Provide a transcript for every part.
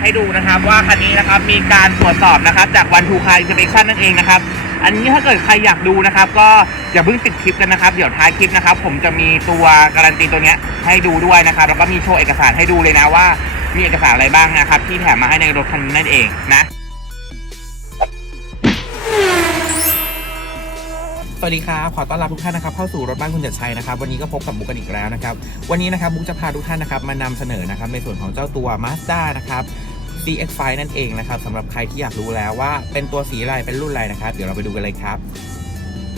ให้ดูนะครับ ว่าคันนี้นะครับมีการตรวจสอบนะครับ จากวันทูคาอินสเปชันนั่นเองนะครับ อันนี้ถ้าเกิดใครอยากดูนะครับ ก็อย่าเพิ่งปิดคลิปกันนะครับเดี๋ยวท้ายคลิปนะครับ ผมจะมีตัวการันตีตัวเนี้ยให้ดูด้วยนะครับ แล้วก็มีโชว์เอกสารให้ดูเลยนะว่า มีเอกสารอะไรบ้างนะครับ ที่แถมมาให้ในรถคันนี้นั่นเองนะสวัสดีครับขอต้อนรับทุกท่านนะครับเข้าสู่รถบ้านคุณจัดชัยนะครับวันนี้ก็พบกับบุ๊กกันอีกแล้วนะครับวันนี้นะครับบุ๊กจะพาทุกท่านนะครับมานำเสนอนะครับในส่วนของเจ้าตัว Mazda นะครับ CX5 นั่นเองนะครับสำหรับใครที่อยากรู้แล้วว่าเป็นตัวสีอะไรเป็นรุ่นอะไรนะครับเดี๋ยวเราไปดูกันเลยครับ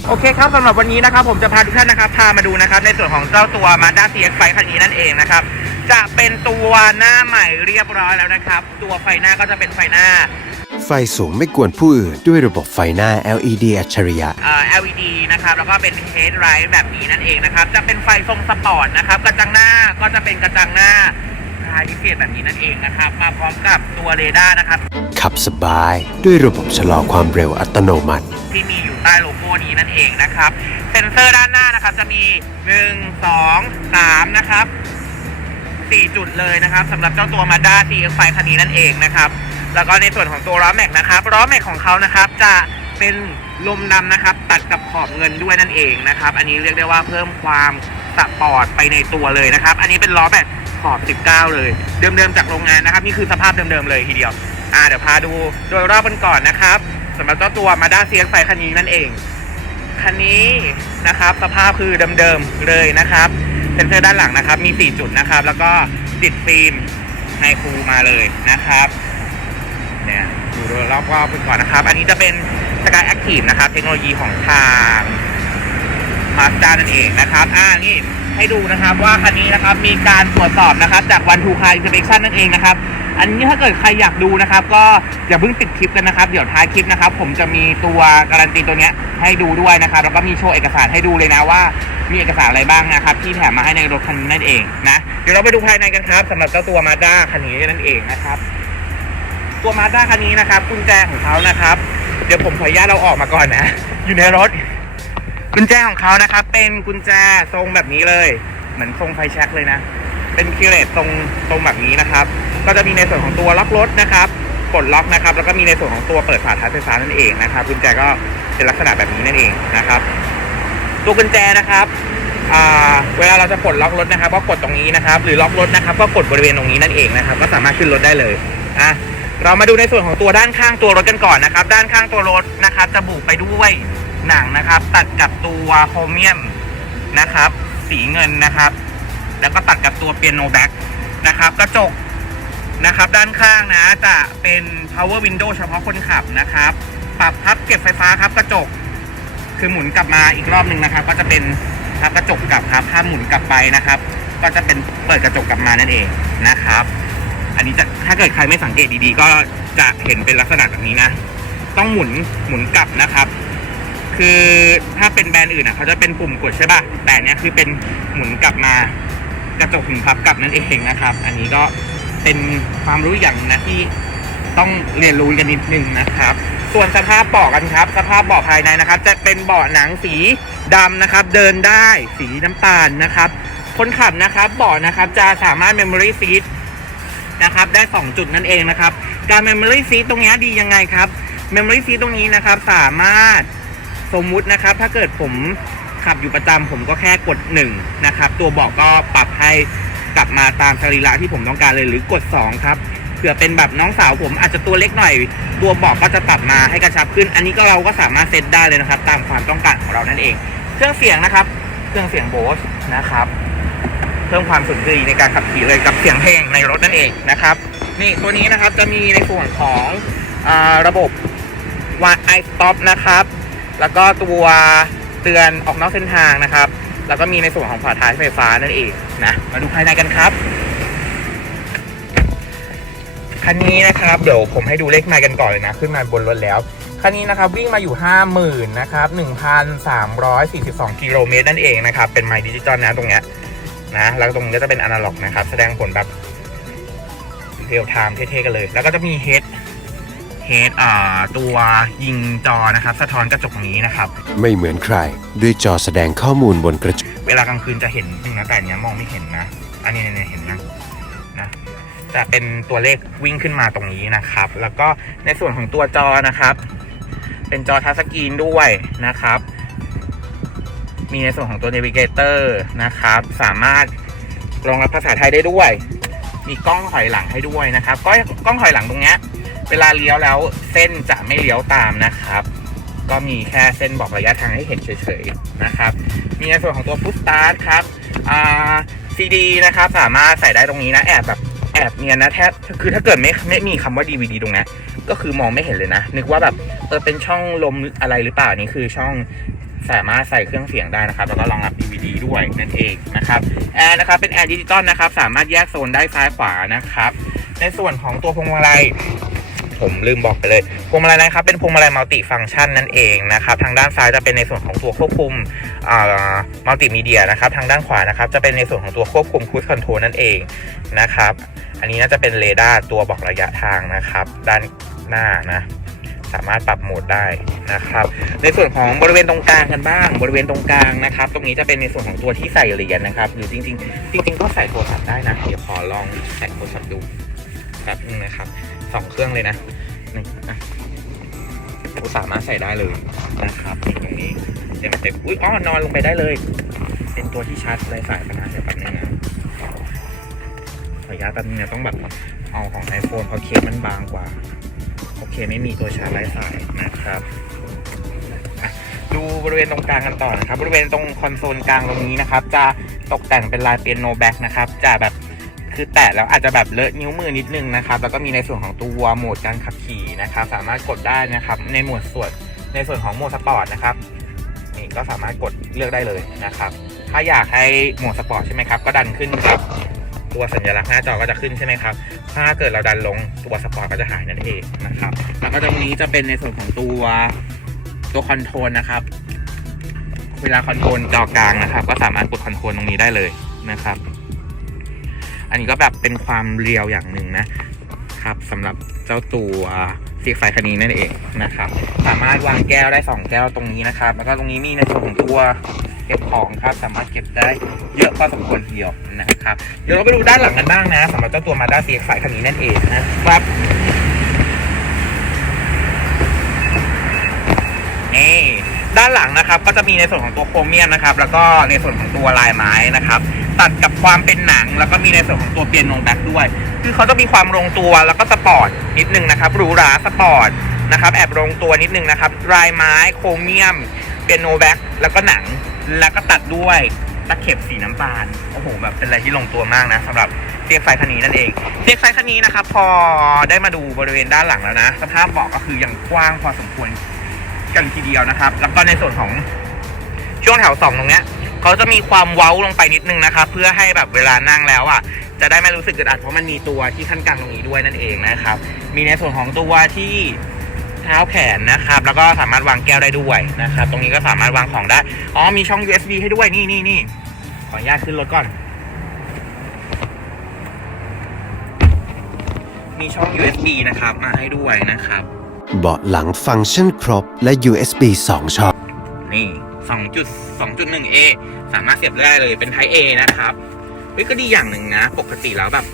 โอเคครับสำหรับวันนี้นะครับผมจะพาทุกท่านนะครับพามาดูนะครับในส่วนของเจ้าตัว Mazda CX5 คันนี้นั่นเองนะครับจะเป็นตัวหน้าใหม่เรียบร้อยแล้วนะครับ ตัวไฟหน้าก็จะเป็นไฟหน้า ไฟสูงไม่กวนผู้อื่นด้วยระบบไฟหน้า LED อัจฉริยะเอ่อ LED นะครับแล้วก็เป็น headlight แบบนี้นั่นเองนะครับจะเป็นไฟทรงสปอร์ตนะครับกระจังหน้าก็จะเป็นกระจังหน้า ลายพิเศษแบบนี้นั่นเองนะครับ มาพร้อมกับตัวเรดาร์นะครับ ขับสบายด้วยระบบชะลอความเร็วอัตโนมัติ ที่มีอยู่ใต้โลโก้นี้นั่นเองนะครับ เซ็นเซอร์ด้านหน้านะครับจะมี 1 2 3 นะครับ 4 จุดเลยนะครับสำหรับเจ้าตัว Mazda CX-5 คันนี้นั่นเองนะครับ แล้วก็ในส่วนของตัวล้อแม็กนะครับล้อแม็กของเขานะครับจะเป็นลมดำนะครับ ตัดกับขอบเงินด้วยนั่นเองนะครับ อันนี้เรียกได้ว่าเพิ่มความสปอร์ตไปในตัวเลยนะครับ อันนี้เป็นล้อแบบ ขอบ 19 เลย เดิมๆจากโรงงานนะครับ นี่คือสภาพเดิมๆเลยทีเดียว อ่าเดี๋ยวพาดูโดยรอบกันก่อนนะครับสำหรับเจ้าตัว Mazda CX-5 คันนี้นั่นเอง คันนี้นะครับ สภาพคือเดิมๆเลยนะครับ เซ็นเซอร์ด้านหลังนะครับ มี 4 จุดนะครับ แล้วก็ติดฟิล์มไฮคูมาเลยนะครับเนี่ยดูโดยรอบๆไปก่อนนะครับ อันนี้จะเป็น Sky Active นะครับ เทคโนโลยีของทางมาสด้านั่นเองนะครับ อ่านี่ ให้ดูนะครับว่าคันนี้นะครับมีการตรวจสอบนะครับจากวันทูคาอินสเปชันนั่นเองนะครับอันนี้ถ้าเกิดใครอยากดูนะครับ ก็อย่าเพิ่งปิดคลิปกันนะครับ เดี๋ยวท้ายคลิปนะครับ ผมจะมีตัวการันตีตัวเนี้ยให้ดูด้วยนะครับ แล้วก็มีโชว์เอกสารให้ดูเลยนะว่ามีเอกสารอะไรบ้างนะครับ ที่แถมมาให้ในรถคันนี้นั่นเองนะเดี๋ยวเราไปดูภายในกันครับสำหรับเจ้าตัวมาด้าคันนี้นั่นเองนะครับ ตัวมาด้าคันนี้นะครับกุญแจของเขานะครับ เดี๋ยวผมขออนุญาตเราออกมาก่อนนะ อยู่ในรถ กุญแจของเขานะครับ เป็นกุญแจทรงแบบนี้เลย เหมือนทรงไฟแช็กเลยนะ เป็นคิเลตทรงทรงแบบนี้นะครับ ก็จะมีในส่วนของตัวล็อกรถนะครับกดล็อกนะครับ แล้วก็มีในส่วนของตัวเปิดฝาท้ายไฟฟ้านั่นเองนะครับกุญแจก็เป็นลักษณะแบบนี้นั่นเองนะครับ ตัวกุญแจนะครับเวลาเราจะปลดล็อกรถนะครับ ก็กดตรงนี้นะครับ หรือล็อกรถนะครับ ก็กดบริเวณตรงนี้นั่นเองนะครับ ก็สามารถขึ้นรถได้เลยอะเรามาดูในส่วนของตัวด้านข้างตัวรถกันก่อนนะครับ ด้านข้างตัวรถนะครับ จะบุกไปด้วย หนังนะครับ ตัดกับตัวโครเมียมนะครับ สีเงินนะครับ แล้วก็ตัดกับตัวเปียโนแบ็กนะครับ กระจกนะครับ ด้านข้างนะจะเป็น power window เฉพาะคนขับนะครับ ปรับพับเก็บไฟฟ้าครับกระจก คือหมุนกลับมาอีกรอบหนึ่งนะครับ ก็จะเป็นพับกระจกกลับครับถ้าหมุนกลับไปนะครับ ก็จะเป็นเปิดกระจกกลับมานั่นเองนะครับ อันนี้จะถ้าเกิดใครไม่สังเกตดีๆ ก็จะเห็นเป็นลักษณะแบบนี้นะ ต้องหมุนหมุนกลับนะครับ คือถ้าเป็นแบรนด์อื่นอะเขาจะเป็นปุ่มกดใช่ป่ะ แต่เนี้ยคือเป็นหมุนกลับมากระจกถึงพับกลับนั่นเองนะครับ อันนี้ก็เป็นความรู้อย่างนะที่ต้องเรียนรู้กันนิดนึงนะครับ ส่วนสภาพเบาะกันครับ สภาพเบาะภายในนะครับ จะเป็นเบาะหนังสีดำนะครับ เดินได้สีน้ำตาลนะครับ คนขับนะครับเบาะนะครับจะสามารถ memory seat นะครับได้ 2 จุดนั่นเองนะครับ การ memory seat ตรงนี้ดียังไงครับ memory seat ตรงนี้นะครับสามารถ สมมุตินะครับ ถ้าเกิดผมขับอยู่ประจำผมก็แค่กด1นะครับ ตัวเบาะก็ปรับให้กลับมาตามสรีระที่ผมต้องการเลยหรือกด 2 ครับเผื่อเป็นแบบน้องสาวผมอาจจะตัวเล็กหน่อย ตัวเบาะก็จะปรับมาให้กระชับขึ้น อันนี้ก็เราก็สามารถเซตได้เลยนะครับ ตามความต้องการของเรานั่นเอง เครื่องเสียงนะครับ เครื่องเสียงโบสนะครับ เพิ่มความสุนทรีในการขับขี่เลยกับเสียงเพลงในรถนั่นเองนะครับ นี่ตัวนี้นะครับจะมีในส่วนของอระบบวาไอสต็อปนะครับ แล้วก็ตัวเตือนออกนอกเส้นทางนะครับ แล้วก็มีในส่วนของฝาท้ายไฟฟ้านั่นเองนะมาดูภายในกันครับคันนี้นะครับเดี๋ยวผมให้ดูเลขไมล์กันก่อนเลยนะ ขึ้นมาบนรถแล้วคันนี้นะครับวิ่งมาอยู่ 50,000นะครับ1,342กิโลเมตรนั่นเองนะครับ เป็นไมล์ดิจิตอลนะตรงเนี้ยนะแล้วตรงนี้ก็จะเป็นอนาล็อกนะครับ แสดงผลแบบเรียลไทม์เท่ๆกันเลย แล้วก็จะมีเฮด เฮดอ่าตัวยิงจอนะครับ สะท้อนกระจกนี้นะครับ ไม่เหมือนใคร ด้วยจอแสดงข้อมูลบนกระจก เวลากลางคืนจะเห็นนึงนะแต่อันเนี้ยมองไม่เห็นนะ อันนี้เนี่ยเห็นนะนะจะเป็นตัวเลขวิ่งขึ้นมาตรงนี้นะครับ แล้วก็ในส่วนของตัวจอนะครับ เป็นจอทัชสกรีนด้วยนะครับ มีในส่วนของตัว Navigator นะครับ สามารถรองรับภาษาไทยได้ด้วย มีกล้องถอยหลังให้ด้วยนะครับก็กล้องถอยหลังตรงเนี้ย เวลาเลี้ยวแล้วเส้นจะไม่เลี้ยวตามนะครับ ก็มีแค่เส้นบอกระยะทางให้เห็นเฉยๆนะครับ มีในส่วนของตัว Push Start ครับอ่า CD นะครับสามารถใส่ได้ตรงนี้นะแอบแบบแอบเนียนนะแทบคือถ้าเกิดไม่ไม่มีคำว่า DVD ตรงนี้ก็คือมองไม่เห็นเลยนะ นึกว่าแบบเออเป็นช่องลมอะไรหรือเปล่านี่คือช่องสามารถใส่เครื่องเสียงได้นะครับ แล้วก็รองรับ DVD ด้วยนั่นเองนะครับแอร์นะครับเป็นแอร์ดิจิตอลนะครับ สามารถแยกโซนได้ซ้ายขวานะครับ ในส่วนของตัวพวงมาลัย ผมลืมบอกไปเลยพวงมาลัยนะครับเป็นพวงมาลัยมัลติฟังก์ชันนั่นเองนะครับทางด้านซ้ายจะเป็นในส่วนของตัวควบคุมมัลติมีเดียนะครับทางด้านขวานะครับจะเป็นในส่วนของตัวควบคุมคู i คอนโทรลนั่นเองนะครับอันนี้น่าจะเป็นเรดาร์ตัวบอกระยะทางนะครับ ด้านหน้านะสามารถปรับโหมดได้นะครับ ในส่วนของบริเวณตรงกลางกันบ้าง บริเวณตรงกลางนะครับ ตรงนี้จะเป็นในส่วนของตัวที่ใส่เหรียญนะครับ หรือจริง ๆ จริง ๆ ก็ใส่โทรศัพท์ได้นะ เดี๋ยวขอลองใส่โทรศัพท์ดูแป๊บนึงนะครับ สองเครื่องเลยนะนี่อะกูสามารถใส่ได้เลยนะครับนี่ตรงนี้เต็มเต็มอุ้ยอ๋อนอนลงไปได้เลย เป็นตัวที่ชาร์จไร้สายนะเดี๋ยวแป๊บนึงนะขออนุญาตแป๊บนึงเนี่ยต้องแบบเอาของ iPhone เพราะเคสมันบางกว่า โอเคไม่มีตัวชาร์จไร้สายนะครับดูบริเวณตรงกลางกันต่อนะครับ บริเวณตรงคอนโซลกลางตรงนี้นะครับ จะตกแต่งเป็นลายเปียโนแบ็กนะครับ จะแบบ คือแตะแล้วอาจจะแบบเลอะนิ้วมือนิดนึงนะครับ แล้วก็มีในส่วนของตัวโหมดการขับขี่นะครับ สามารถกดได้นะครับ ในหมวดส่วนในส่วนของโหมดสปอร์ตนะครับนี่ก็สามารถกดเลือกได้เลยนะครับ ถ้าอยากให้โหมดสปอร์ตใช่ไหมครับ ก็ดันขึ้นครับตัวสัญลักษณ์หน้าจอก็จะขึ้นใช่ไหมครับ ถ้าเกิดเราดันลงตัวสปอร์ตก็จะหายนั่นเองนะครับ แล้วก็ตรงนี้จะเป็นในส่วนของตัวตัวคอนโทรลนะครับ เวลาคอนโทรลจอกลางนะครับ ก็สามารถกดคอนโทรลตรงนี้ได้เลยนะครับ อันนี้ก็แบบเป็นความเรียวอย่างหนึ่งนะครับสำหรับเจ้าตัวซีไฟคันนี้นั่นเองนะครับ สามารถวางแก้วได้ 2 แก้วตรงนี้นะครับ แล้วก็ตรงนี้มีในส่วนของตัวเก็บของครับสามารถเก็บได้เยอะพอสมควรทีเดียวนะครับ เดี๋ยวเราไปดูด้านหลังกันบ้างนะสำหรับเจ้าตัวมาด้า CX คันนี้นั่นเองนะครับนี่ด้านหลังนะครับก็จะมีในส่วนของตัวโครเมียมนะครับ แล้วก็ในส่วนของตัวลายไม้นะครับ ตัดกับความเป็นหนัง แล้วก็มีในส่วนของตัวเปียโนแบ็กด้วย คือเขาจะมีความลงตัวแล้วก็สปอร์ตนิดนึงนะครับหรูหราสปอร์ตนะครับแอบลงตัวนิดนึงนะครับลายไม้โครเมียม เปียโนแบ็กแล้วก็หนังแล้วก็ตัดด้วยตะเข็บสีน้ำตาลโอ้โหแบบเป็นอะไรที่ลงตัวมากนะสำหรับเทียบไฟคันนี้นั่นเองเทียบไฟคันนี้นะครับพอได้มาดูบริเวณด้านหลังแล้วนะ สภาพเบาะก็คือยังกว้างพอสมควรกันทีเดียวนะครับ แล้วก็ในส่วนของช่วงแถวสองตรงเนี้ย เขาจะมีความเว้าลงไปนิดนึงนะครับเพื่อให้แบบเวลานั่งแล้วอะ จะได้ไม่รู้สึกอึดอัดเพราะมันมีตัวที่ขั้นกลางตรงนี้ด้วยนั่นเองนะครับ มีในส่วนของตัวที่เท้าแขนนะครับ แล้วก็สามารถวางแก้วได้ด้วยนะครับ ตรงนี้ก็สามารถวางของได้ อ๋อ มีช่อง USB ให้ด้วย นี่นี่นี่ขออนุญาตขึ้นรถก่อน มีช่อง USB นะครับ มาให้ด้วยนะครับ เบาะหลังฟังก์ชันครบและ USB 2 ช่อง นี่ 2.1A สามารถเสียบได้เลยเป็น Type A นะครับเฮ้ยก็ดีอย่างหนึ่งนะ ปกติแล้วแบบ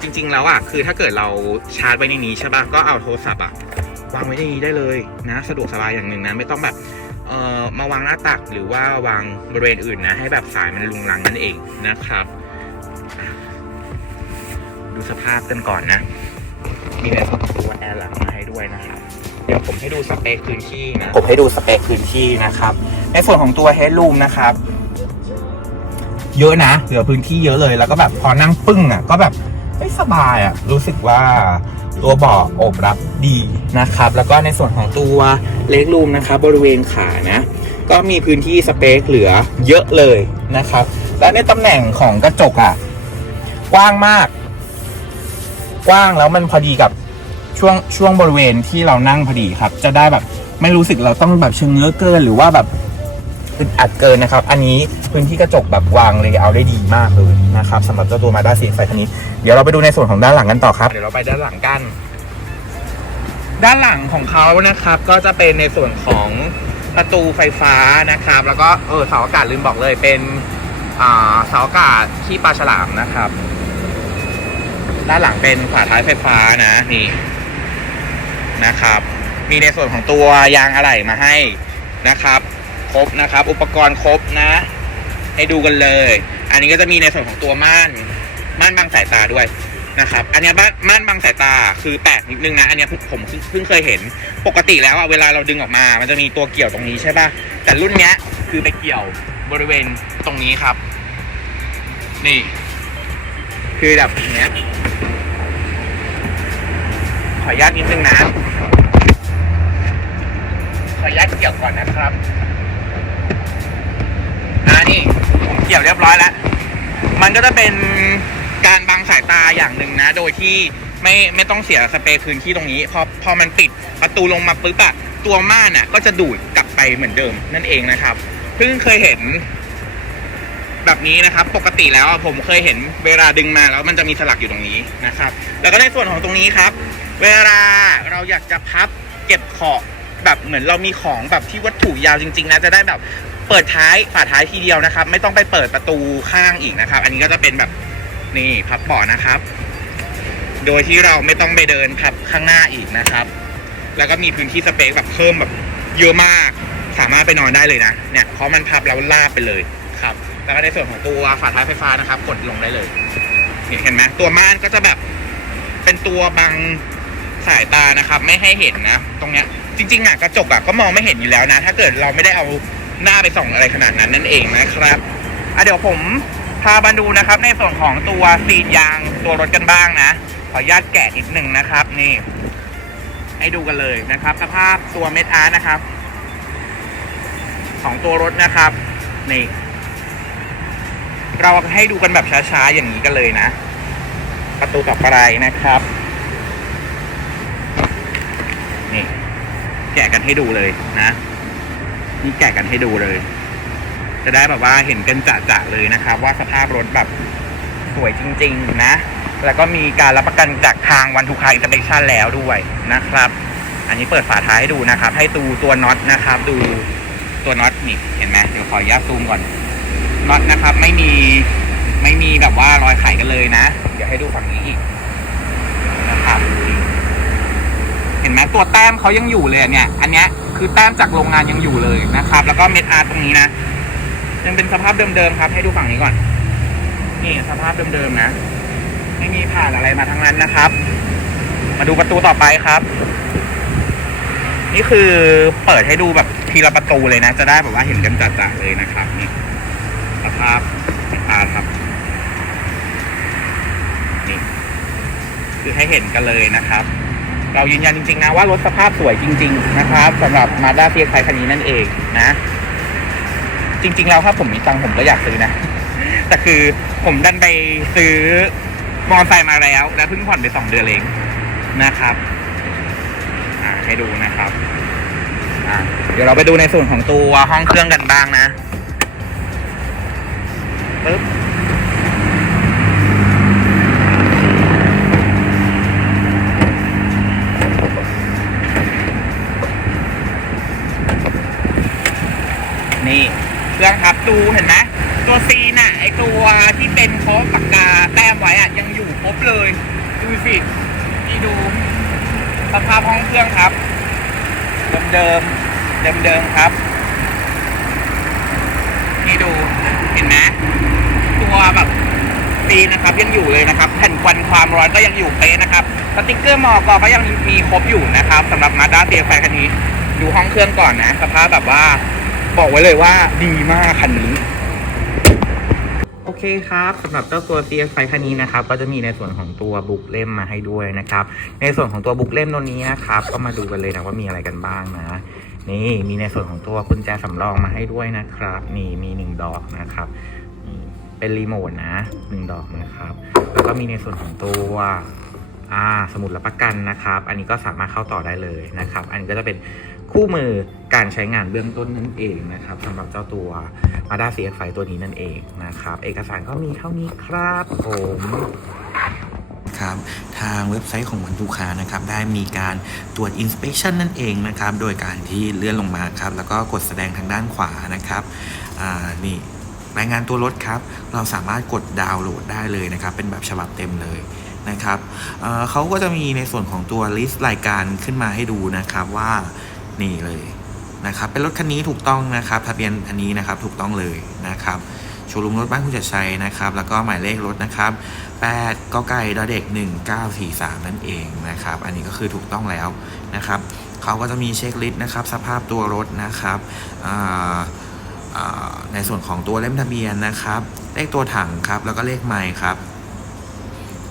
จริง ๆ แล้วอะคือถ้าเกิดเราชาร์จไว้ในนี้ใช่ป่ะก็เอาโทรศัพท์อะวางไว้ในนี้ได้เลยนะ สะดวกสบายอย่างหนึ่งนะ ไม่ต้องแบบเอ่อมาวางหน้าตักหรือว่าวางบริเวณอื่นนะ ให้แบบสายมันลุงลังนั่นเองนะครับ ดูสภาพกันก่อนนะ มีในส่วนของตัวแอร์หลังมาให้ด้วยนะครับ เดี๋ยวผมให้ดูสเปคพื้นที่นะ ผมให้ดูสเปคพื้นที่นะครับ ในส่วนของตัว headroom นะครับ เยอะนะ เหลือพื้นที่เยอะเลย แล้วก็แบบพอนั่งปึ้งอะ ก็แบบไม่สบายอะ รู้สึกว่าตัวเบาะโอบรับดีนะครับ แล้วก็ในส่วนของตัวเล็กรูมนะครับบริเวณขานะ ก็มีพื้นที่สเปคเหลือเยอะเลยนะครับ และในตำแหน่งของกระจกอะ กว้างมาก กว้างแล้วมันพอดีกับ ช่วงช่วงบริเวณที่เรานั่งพอดีครับ จะได้แบบไม่รู้สึกเราต้องแบบเชิงเงื้อเกินหรือว่าแบบอึดอัดเกินนะครับ อันนี้พื้นที่กระจกแบบวางเลยเอาได้ดีมากเลยนะครับสำหรับเจ้าตัวมาด้าซีไฟคันนี้ เดี๋ยวเราไปดูในส่วนของด้านหลังกันต่อครับเดี๋ยวเราไปด้านหลังกัน ด้านหลังของเขานะครับ ก็จะเป็นในส่วนของประตูไฟฟ้านะครับ แล้วก็เออเสาอากาศลืมบอกเลยเป็นเสาอากาศที่ปลาฉลามนะครับ ด้านหลังเป็นฝาท้ายไฟฟ้านะนี่ นะครับ มีในส่วนของตัวยางอะไหล่มาให้นะครับ ครบนะครับ อุปกรณ์ครบนะ ให้ดูกันเลย อันนี้ก็จะมีในส่วนของตัวม่านม่านบังสายตาด้วยนะครับ อันนี้บ้านม่านบังสายตาคือแปลกนิดนึงนะ อันนี้ผมเพิ่งเคยเห็น ปกติแล้วอะเวลาเราดึงออกมา มันจะมีตัวเกี่ยวตรงนี้ใช่ป่ะ แต่รุ่นเนี้ยคือไปเกี่ยวบริเวณตรงนี้ครับ นี่ คือแบบอย่างเนี้ย ออนุญาตนิดนึงนะ ขออนุญาตเกี่ยวก่อนนะครับอ่านี่ผมเกี่ยวเรียบร้อยแล้ว มันก็จะเป็นการบังสายตาอย่างหนึ่งนะ โดยที่ไม่ไม่ต้องเสียสเปรย์พื้นที่ตรงนี้ พอพอมันปิดประตูลงมาปุ๊บอะตัวม่านอะก็จะดูดกลับไปเหมือนเดิมนั่นเองนะครับ เพิ่งเคยเห็นแบบนี้นะครับ ปกติแล้วผมเคยเห็นเวลาดึงมาแล้วมันจะมีสลักอยู่ตรงนี้นะครับ แล้วก็ในส่วนของตรงนี้ครับ เวลาเราอยากจะพับเก็บของแบบเหมือนเรามีของแบบที่วัตถุยาวจริง ๆ นะจะได้แบบเปิดท้ายฝาท้ายทีเดียวนะครับ ไม่ต้องไปเปิดประตูข้างอีกนะครับ อันนี้ก็จะเป็นแบบนี่พับเบาะนะครับ โดยที่เราไม่ต้องไปเดินพับข้างหน้าอีกนะครับ แล้วก็มีพื้นที่สเปซแบบเพิ่มแบบเยอะมาก สามารถไปนอนได้เลยนะเนี่ยเพราะมันพับแล้วลาบไปเลยครับ แล้วก็ในส่วนของตัวฝาท้ายไฟฟ้านะครับ กดลงได้เลยเห็นไหมตัวม่านก็จะแบบเป็นตัวบัง สายตานะครับไม่ให้เห็นนะ ตรงเนี้ยจริงๆอะกระจกอะก็มองไม่เห็นอยู่แล้วนะ ถ้าเกิดเราไม่ได้เอาหน้าไปส่องอะไรขนาดนั้นนั่นเองนะครับอะเดี๋ยวผมพามาดูนะครับในส่วนของตัวซีนยางตัวรถกันบ้างนะ ขออนุญาตแกะนิดนึงนะครับ นี่ ให้ดูกันเลยนะครับ สภาพตัวเม็ดอาร์นะครับ ของตัวรถนะครับนี่เราให้ดูกันแบบช้าๆอย่างนี้กันเลยนะ ประตูต่อะไปนะครับ นี่ แกะกันให้ดูเลยนะนี่แกะกันให้ดูเลย จะได้แบบว่าเห็นกันจะๆเลยนะครับ ว่าสภาพรถแบบสวยจริง ๆ นะ แล้วก็มีการรับประกันจากทางวันทูคาอินเตอร์เนชั่นแล้วด้วยนะครับ อันนี้เปิดฝาท้ายให้ดูนะครับ ให้ดูตัวน็อตนะครับ ดูตัวน็อตนี่เห็นไหมเดี๋ยวขออนุญาตซูมก่อนน็อตนะครับ ไม่มีไม่มีแบบว่ารอยไขกันเลยนะ เดี๋ยวให้ดูฝั่งนี้อีกนะครับ เห็นไหมตัวแต้มเขายังอยู่เลยเนี่ย อันเนี้ยคือแต้มจากโรงงานยังอยู่เลยนะครับ แล้วก็เม็ดอาร์ตตรงนี้นะ ยังเป็นสภาพเดิมๆครับ ให้ดูฝั่งนี้ก่อน นี่สภาพเดิมๆนะ ไม่มีผ่านอะไรมาทั้งนั้นนะครับ มาดูประตูต่อไปครับ นี่คือเปิดให้ดูแบบทีละประตูเลยนะ จะได้แบบว่าเห็นกันจัดๆเลยนะครับ นี่สภาพอาครับ นี่ คือให้เห็นกันเลยนะครับ เรายืนยันจริงๆนะว่ารถสภาพสวยจริง ๆ นะครับสำหรับมาด้าเฟียไคคันนี้นั่นเองนะ จริง ๆ แล้วถ้าผมมีตังผมก็อยากซื้อนะ แต่คือผมดันไปซื้อมอเตอร์ไซค์มาแล้วและเพิ่งผ่อนไปสองเดือนเองนะครับให้ดูนะครับเดี๋ยวเราไปดูในส่วนของตัวห้องเครื่องกันบ้างนะ ดูเห็นไหมตัวซีน่ะไอตัวที่เป็นโค้ปากกาแต้มไว้อะยังอยู่ครบเลย ดูสินี่ดูสภาพห้องเครื่องครับ เดิมเดิมๆเดิมครับนี่ดูเห็นไหมตัวแบบซีนะครับยังอยู่เลยนะครับแผ่นควันความร้อนก็ยังอยู่เป๊ะนะครับสติกเกอร์หมอกก็ยังมีครบอยู่นะครับสำหรับมาด้าเตียไฟคันนี้ ดูห้องเครื่องก่อนนะสภาพแบบว่า บอกไว้เลยว่าดีมากคันนี้ โอเคครับสำหรับเจ้าตัว CX ไฟคันนี้นะครับ ก็จะมีในส่วนของตัวบุกเล่มมาให้ด้วยนะครับ ในส่วนของตัวบุกเล่มตัวนี้นะครับ ก็มาดูกันเลยนะว่ามีอะไรกันบ้างนะ นี่มีในส่วนของตัวกุญแจสำรองมาให้ด้วยนะครับ นี่มีหนึ่งดอกนะครับเป็นรีโมทนะหนึ่งดอกนะครับ แล้วก็มีในส่วนของตัว อ่าสมุดรับประกันนะครับ อันนี้ก็สามารถเข้าต่อได้เลยนะครับ อันนี้ก็จะเป็นคู่มือการใช้งานเบื้องต้นนั่นเองนะครับสำหรับเจ้าตัว Mazda CX-5 ตัวนี้นั่นเองนะครับ เอกสารก็มีเท่านี้ครับผมครับทางเว็บไซต์ของวันทุกค้านะครับได้มีการตรวจ inspection นั่นเองนะครับ โดยการที่เลื่อนลงมาครับ แล้วก็กดแสดงทางด้านขวานะครับอ่านี่รายงานตัวรถครับ เราสามารถกดดาวน์โหลดได้เลยนะครับ เป็นแบบฉบับเต็มเลย นะครับเเขาก็จะมีในส่วนของตัวลิสต์รายการขึ้นมาให้ดูนะครับว่านี่เลยนะครับเป็นรถคันนี้ถูกต้องนะครับทะเบียนอันนี้นะครับถูกต้องเลยนะครับโชว์รูมรถบ้านคุณจัดชัยนะครับ แล้วก็หมายเลขรถนะครับ8กไก่ดอเด็ก 1943 นั่นเองนะครับ อันนี้ก็คือถูกต้องแล้วนะครับเขาก็จะมีเช็คลิสต์นะครับ สภาพตัวรถนะครับในส่วนของตัวเล่มทะเบียนนะครับ เลขตัวถังครับ แล้วก็เลขไมล์ครับ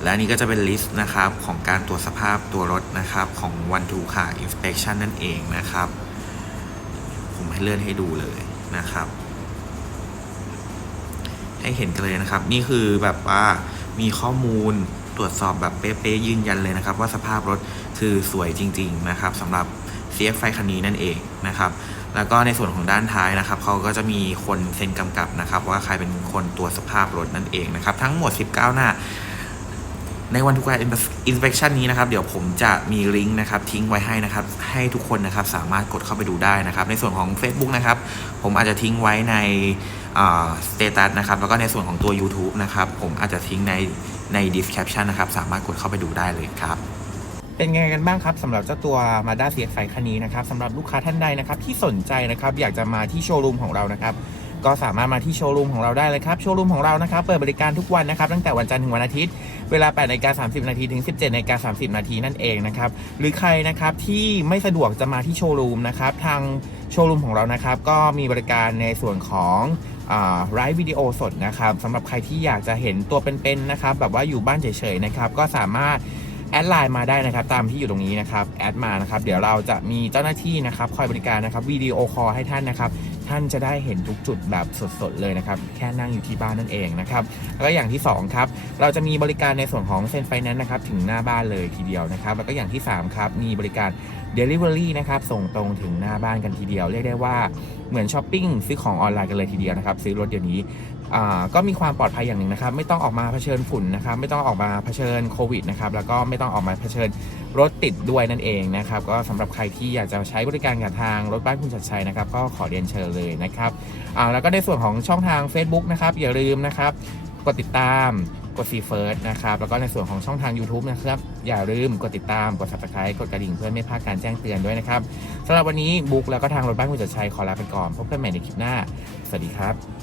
และนนี้ก็จะเป็นลิสต์นะครับของการตรวจสภาพตัวรถนะครับของ One Two Car Inspection นั่นเองนะครับ ผมให้เลื่อนให้ดูเลยนะครับ ให้เห็นกันเลยนะครับ นี่คือแบบว่ามีข้อมูลตรวจสอบแบบเป๊ะๆยืนยันเลยนะครับ ว่าสภาพรถคือสวยจริง ๆ นะครับสำหรับ CX ไฟคันนี้นั่นเองนะครับ แล้วก็ในส่วนของด้านท้ายนะครับเขาก็จะมีคนเซ็นกำกับนะครับ ว่าใครเป็นคนตรวจสภาพรถนั่นเองนะครับ ทั้งหมด 19 หน้า ในวันทุกการ inspection นี้นะครับ เดี๋ยวผมจะมีลิงก์นะครับทิ้งไว้ให้นะครับ ให้ทุกคนนะครับสามารถกดเข้าไปดูได้นะครับ ในส่วนของ Facebook นะครับ ผมอาจจะทิ้งไว้ในสเตตัสนะครับ แล้วก็ในส่วนของตัว YouTube นะครับ ผมอาจจะทิ้งในใน description นะครับ สามารถกดเข้าไปดูได้เลยครับ เป็นไงกันบ้างครับสำหรับเจ้าตัว Mazda CX-5 คันนี้นะครับสำหรับลูกค้าท่านใดนะครับที่สนใจนะครับอยากจะมาที่โชว์รูมของเรานะครับ ก็สามารถมาที่โชว์รูมของเราได้เลยครับโชว์รูมของเรานะครับเปิดบริการทุกวันนะครับตั้งแต่วันจันทร์ถึงวันอาทิตย์เวลา8นาฬิกา30นาทีถึง 17นาฬิกา30นาทีนั่นเองนะครับหรือใครนะครับที่ไม่สะดวกจะมาที่โชว์รูมนะครับทางโชว์รูมของเรานะครับก็มีบริการในส่วนของไลฟ์วิดีโอสดนะครับสำหรับใครที่อยากจะเห็นตัวเป็นๆนะครับแบบว่าอยู่บ้านเฉยๆนะครับก็สามารถแอดไลน์มาได้นะครับตามที่อยู่ตรงนี้นะครับแอดมานะครับเดี๋ยวเราจะมีเจ้าหน้าที่นะครับคอยบริการนะครับวิดีโอคอลให้ท่านนะครับ ท่านจะได้เห็นทุกจุดแบบสดๆเลยนะครับ แค่นั่งอยู่ที่บ้านนั่นเองนะครับ แล้วก็อย่างที่สองครับ เราจะมีบริการในส่วนของเซ็นไฟแนนซ์นะครับ ถึงหน้าบ้านเลยทีเดียวนะครับ แล้วก็อย่างที่สามครับ มีบริการ Delivery นะครับ ส่งตรงถึงหน้าบ้านกันทีเดียว เรียกได้ว่าเหมือนช้อปปิ้งซื้อของออนไลน์กันเลยทีเดียวนะครับ ซื้อรถเดี๋ยวนี้ ก็มีความปลอดภัยอย่างหนึ่งนะครับ ไม่ต้องออกมาเผชิญฝุ่นนะครับ ไม่ต้องออกมาเผชิญโควิดนะครับ แล้วก็ไม่ต้องออกมาเผชิญรถติดด้วยนั่นเองนะครับ ก็สำหรับใครที่อยากจะใช้บริการกับทางรถบ้านคุณชัดชัยนะครับ ก็ขอเรียนเชิญเลยนะครับแล้วก็ในส่วนของช่องทาง Facebook นะครับ อย่าลืมนะครับ กดติดตาม กดซีเฟิร์สนะครับ แล้วก็ในส่วนของช่องทาง YouTube นะครับ อย่าลืมกดติดตาม กด subscribe กดกระดิ่งเพื่อไม่พลาดการแจ้งเตือนด้วยนะครับสำหรับวันนี้บุ๊กแล้วก็ทางรถบ้านคุณจัดชัยขอลาไปก่อน พบกันใหม่ในคลิปหน้า สวัสดีครับ